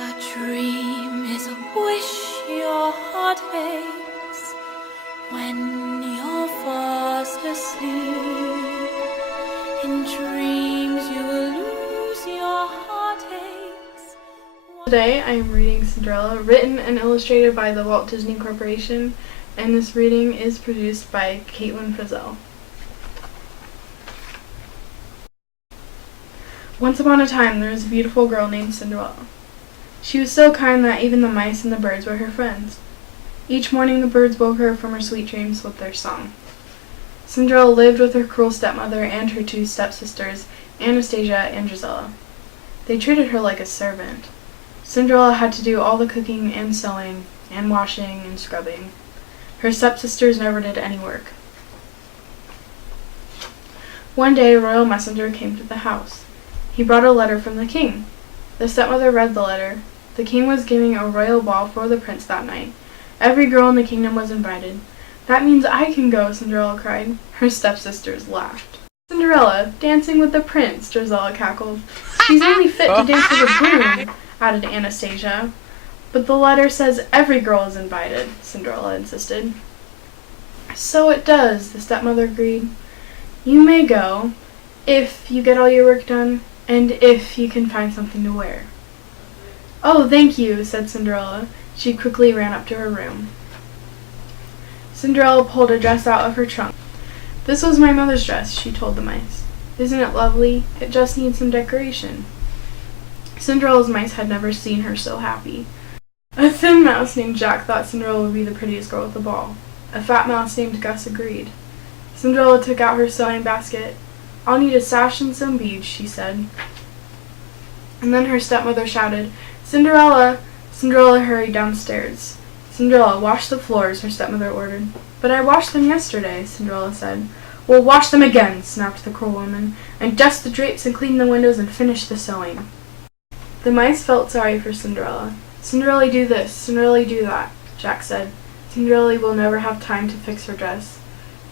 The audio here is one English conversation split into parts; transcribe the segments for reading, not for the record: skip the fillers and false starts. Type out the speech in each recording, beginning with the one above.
A dream is a wish your heart makes when you're fast asleep. In dreams you will lose your heartaches. Today I am reading Cinderella, written and illustrated by the Walt Disney Corporation, and this reading is produced by Caitlin Frizzell. Once upon a time there was a beautiful girl named Cinderella. She was so kind that even the mice and the birds were her friends. Each morning the birds woke her from her sweet dreams with their song. Cinderella lived with her cruel stepmother and her two stepsisters, Anastasia and Gisela. They treated her like a servant. Cinderella had to do all the cooking and sewing and washing and scrubbing. Her stepsisters never did any work. One day a royal messenger came to the house. He brought a letter from the king. The stepmother read the letter. The king was giving a royal ball for the prince that night. Every girl in the kingdom was invited. "That means I can go," Cinderella cried. Her stepsisters laughed. "Cinderella, dancing with the prince," Gisela cackled. "She's only fit to dance with a broom," added Anastasia. "But the letter says every girl is invited," Cinderella insisted. "So it does," the stepmother agreed. "You may go, if you get all your work done, and if you can find something to wear." "Oh, thank you," said Cinderella. She quickly ran up to her room. Cinderella pulled a dress out of her trunk. "This was my mother's dress," she told the mice. "Isn't it lovely? It just needs some decoration." Cinderella's mice had never seen her so happy. A thin mouse named Jack thought Cinderella would be the prettiest girl at the ball. A fat mouse named Gus agreed. Cinderella took out her sewing basket. "I'll need a sash and some beads," she said. And then her stepmother shouted, "Cinderella!" Cinderella hurried downstairs. "Cinderella, wash the floors," her stepmother ordered. "But I washed them yesterday," Cinderella said. "Well, wash them again," snapped the cruel woman, "and dust the drapes and clean the windows and finish the sewing." The mice felt sorry for Cinderella. "Cinderella, do this, Cinderella, do that," Jack said. "Cinderella will never have time to fix her dress.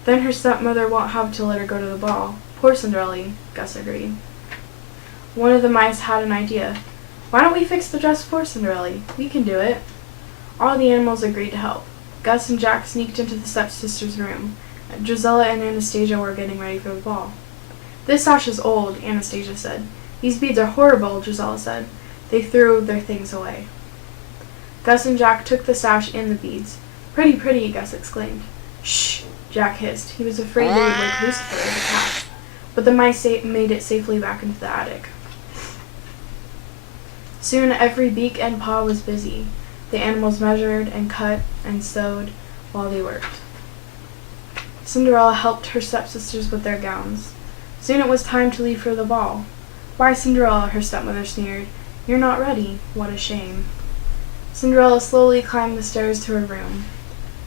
Then her stepmother won't have to let her go to the ball. Poor Cinderella," Gus agreed. One of the mice had an idea. "Why don't we fix the dress for Cinderella? We can do it." All the animals agreed to help. Gus and Jack sneaked into the stepsisters' room. Gisela and Anastasia were getting ready for the ball. "This sash is old," Anastasia said. "These beads are horrible," Gisela said. They threw their things away. Gus and Jack took the sash and the beads. "Pretty, pretty," Gus exclaimed. "Shh!" Jack hissed. He was afraid they would wake Lucifer, the cat. But the mice made it safely back into the attic. Soon every beak and paw was busy. The animals measured and cut and sewed while they worked. Cinderella helped her stepsisters with their gowns. Soon it was time to leave for the ball. "Why, Cinderella," her stepmother sneered. "You're not ready. What a shame." Cinderella slowly climbed the stairs to her room.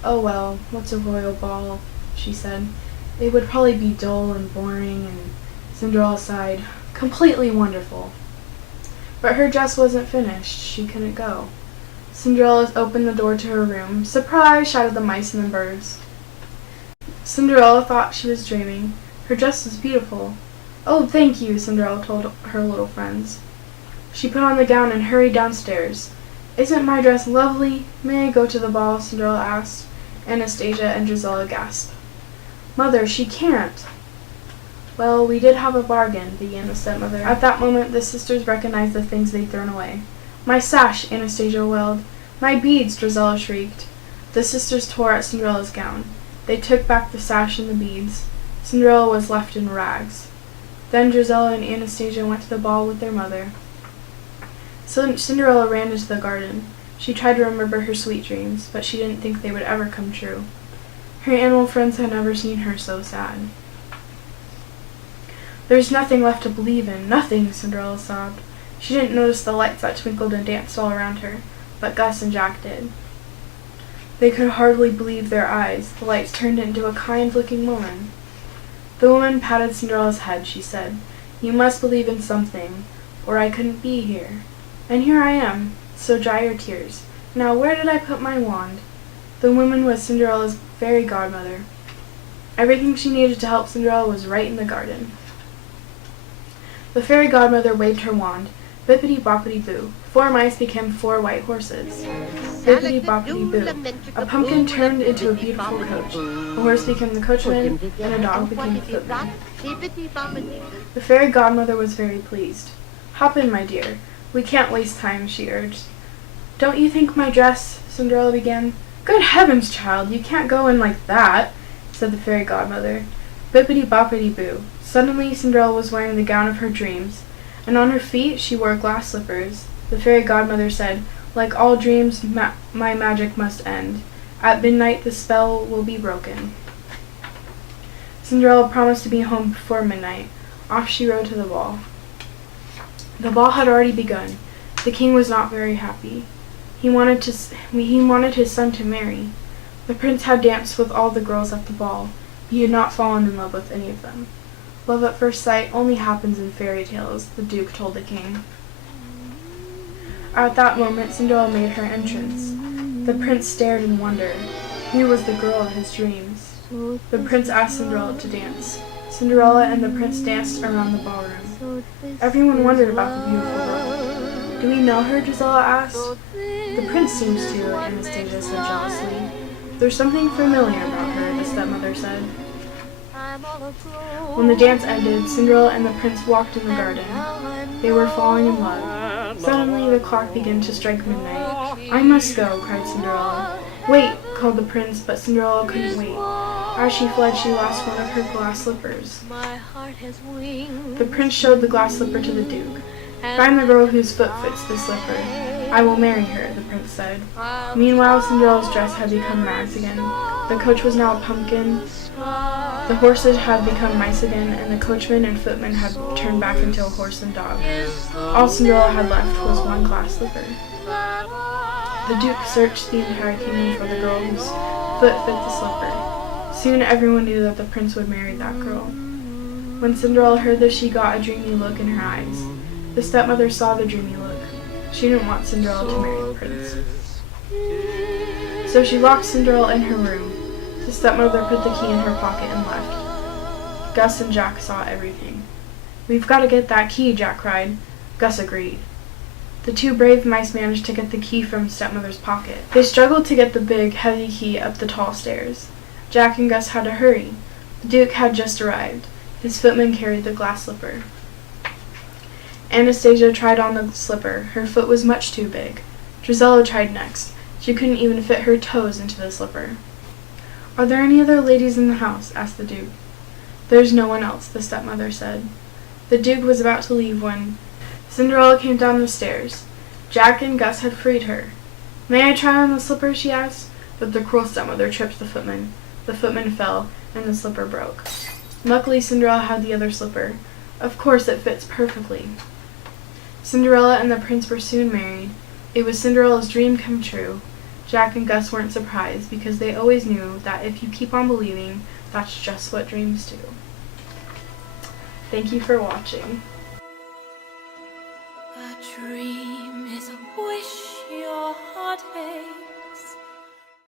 "Oh well, what's a royal ball?" she said. "It would probably be dull and boring," and Cinderella sighed. "Completely wonderful." But her dress wasn't finished. She couldn't go. Cinderella opened the door to her room. "Surprise!" shouted the mice and the birds. Cinderella thought she was dreaming. Her dress was beautiful. "Oh, thank you," Cinderella told her little friends. She put on the gown and hurried downstairs. "Isn't my dress lovely? May I go to the ball?" Cinderella asked. Anastasia and Gisela gasped. "Mother, she can't." "Well, we did have a bargain," began the stepmother. At that moment the sisters recognized the things they'd thrown away. "My sash!" Anastasia wailed. "My beads!" Gisela shrieked. The sisters tore at Cinderella's gown. They took back the sash and the beads. Cinderella was left in rags. Then Gisela and Anastasia went to the ball with their mother. So Cinderella ran into the garden. She tried to remember her sweet dreams, but she didn't think they would ever come true. Her animal friends had never seen her so sad. "There's nothing left to believe in, nothing," Cinderella sobbed. She didn't notice the lights that twinkled and danced all around her, but Gus and Jack did. They could hardly believe their eyes. The lights turned into a kind-looking woman. The woman patted Cinderella's head. She said, "You must believe in something, or I couldn't be here. And here I am, so dry your tears. Now where did I put my wand?" The woman was Cinderella's fairy godmother. Everything she needed to help Cinderella was right in the garden. The fairy godmother waved her wand. Bippity-boppity-boo. 4 mice became 4 white horses. Bippity-boppity-boo. A pumpkin turned into a beautiful coach. A horse became the coachman, and a dog became the footman. The fairy godmother was very pleased. "Hop in, my dear. We can't waste time," she urged. "Don't you think my dress—" Cinderella began. "Good heavens, child, you can't go in like that," said the fairy godmother. Bippity-boppity-boo. Suddenly Cinderella was wearing the gown of her dreams, and on her feet she wore glass slippers. The fairy godmother said, "Like all dreams, my magic must end. At midnight the spell will be broken." Cinderella promised to be home before midnight. Off she rode to the ball. The ball had already begun. The king was not very happy. He wanted his son to marry. The prince had danced with all the girls at the ball. He had not fallen in love with any of them. "Love at first sight only happens in fairy tales," the duke told the king. At that moment Cinderella made her entrance. The prince stared in wonder. Here was the girl of his dreams. The prince asked Cinderella to dance. Cinderella and the prince danced around the ballroom. Everyone wondered about the beautiful girl. "Do we know her?" Gisela asked. "The prince seems to," Anastasia said jealously. "There's something familiar about her," the stepmother said. When the dance ended, Cinderella and the prince walked in the garden. They were falling in love. Suddenly the clock began to strike midnight. "I must go," cried Cinderella. "Wait," called the prince, but Cinderella couldn't wait. As she fled, she lost one of her glass slippers. The prince showed the glass slipper to the duke. "Find the girl whose foot fits the slipper. I will marry her," the prince said. Meanwhile, Cinderella's dress had become rags again. The coach was now a pumpkin. The horses had become mice again, and the coachman and footman had turned back into a horse and dog. All Cinderella had left was one glass slipper. The duke searched the entire kingdom for the girl whose foot fit the slipper. Soon everyone knew that the prince would marry that girl. When Cinderella heard this, she got a dreamy look in her eyes. The stepmother saw the dreamy look. She didn't want Cinderella to marry the prince. So she locked Cinderella in her room. The stepmother put the key in her pocket and left. Gus and Jack saw everything. "We've got to get that key," Jack cried. Gus agreed. The 2 brave mice managed to get the key from stepmother's pocket. They struggled to get the big, heavy key up the tall stairs. Jack and Gus had to hurry. The duke had just arrived. His footman carried the glass slipper. Anastasia tried on the slipper. Her foot was much too big. Gisela tried next. She couldn't even fit her toes into the slipper. "Are there any other ladies in the house?" asked the duke. "There's no one else," the stepmother said. The duke was about to leave when Cinderella came down the stairs. Jack and Gus had freed her. "May I try on the slipper?" she asked, but the cruel stepmother tripped the footman. The footman fell, and the slipper broke. Luckily, Cinderella had the other slipper. Of course, it fits perfectly. Cinderella and the prince were soon married. It was Cinderella's dream come true. Jack and Gus weren't surprised because they always knew that if you keep on believing, that's just what dreams do. Thank you for watching. A dream is a wish your heart makes